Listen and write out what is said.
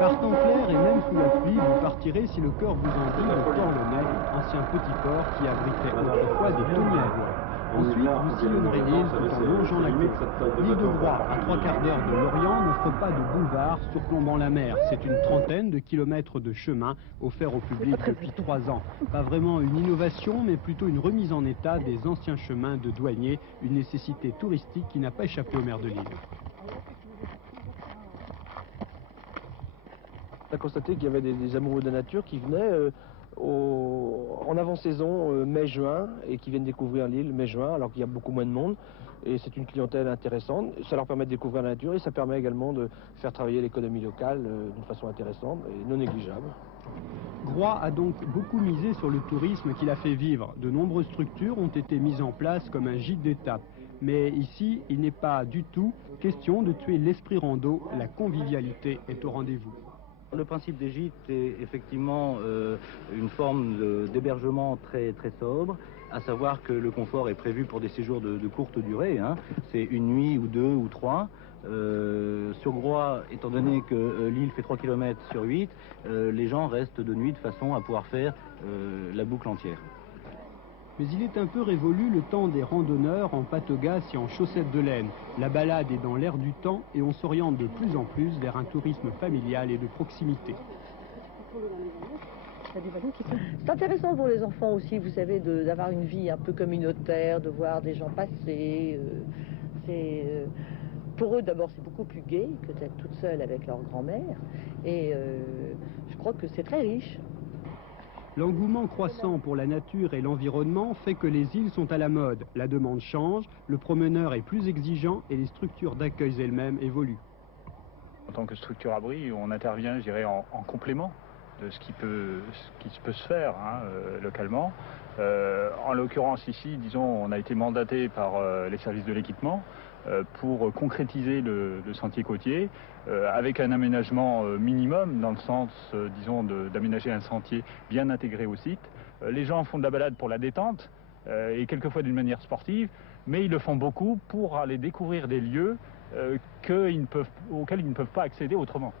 Par temps clair et même sous la pluie, vous partirez si le cœur vous en dit de Port-le-Nez, ancien petit port qui abritait autrefois des tonniers à voile. Ensuite, vous sillonnerez l'île tout en longeant la côte. L'île de Groix, à 3/4 d'heure de Lorient, n'offre pas de boulevard surplombant la mer. C'est une trentaine de kilomètres de chemin offert au public depuis 3 ans. Pas vraiment une innovation, mais plutôt une remise en état des anciens chemins de douaniers, une nécessité touristique qui n'a pas échappé au maire de Lille. On a constaté qu'il y avait des amoureux de la nature qui venaient en avant-saison, mai-juin, et qui viennent découvrir l'île mai-juin, alors qu'il y a beaucoup moins de monde. Et c'est une clientèle intéressante. Ça leur permet de découvrir la nature et ça permet également de faire travailler l'économie locale d'une façon intéressante et non négligeable. Groix a donc beaucoup misé sur le tourisme qui l'a fait vivre. De nombreuses structures ont été mises en place comme un gîte d'étape. Mais ici, il n'est pas du tout question de tuer l'esprit rando. La convivialité est au rendez-vous. Le principe des gîtes est effectivement une forme d'hébergement très sobre, à savoir que le confort est prévu pour des séjours de courte durée, hein. C'est une nuit ou 2 ou 3. Sur Groix, étant donné que l'île fait 3 km sur 8, les gens restent de nuit de façon à pouvoir faire la boucle entière. Mais il est un peu révolu le temps des randonneurs en patogas et en chaussettes de laine. La balade est dans l'air du temps et on s'oriente de plus en plus vers un tourisme familial et de proximité. C'est intéressant pour les enfants aussi, vous savez, d'avoir une vie un peu communautaire, de voir des gens passer. Pour eux, d'abord, c'est beaucoup plus gai que d'être toute seule avec leur grand-mère. Et je crois que c'est très riche. L'engouement croissant pour la nature et l'environnement fait que les îles sont à la mode. La demande change, le promeneur est plus exigeant et les structures d'accueil elles-mêmes évoluent. En tant que structure abri, on intervient, je dirais, en complément de ce qui peut se faire localement. En l'occurrence ici, disons, on a été mandaté par les services de l'équipement pour concrétiser le sentier côtier avec un aménagement minimum dans le sens, disons, d'aménager un sentier bien intégré au site. Les gens font de la balade pour la détente et quelquefois d'une manière sportive, mais ils le font beaucoup pour aller découvrir des lieux auxquels ils ne peuvent pas accéder autrement.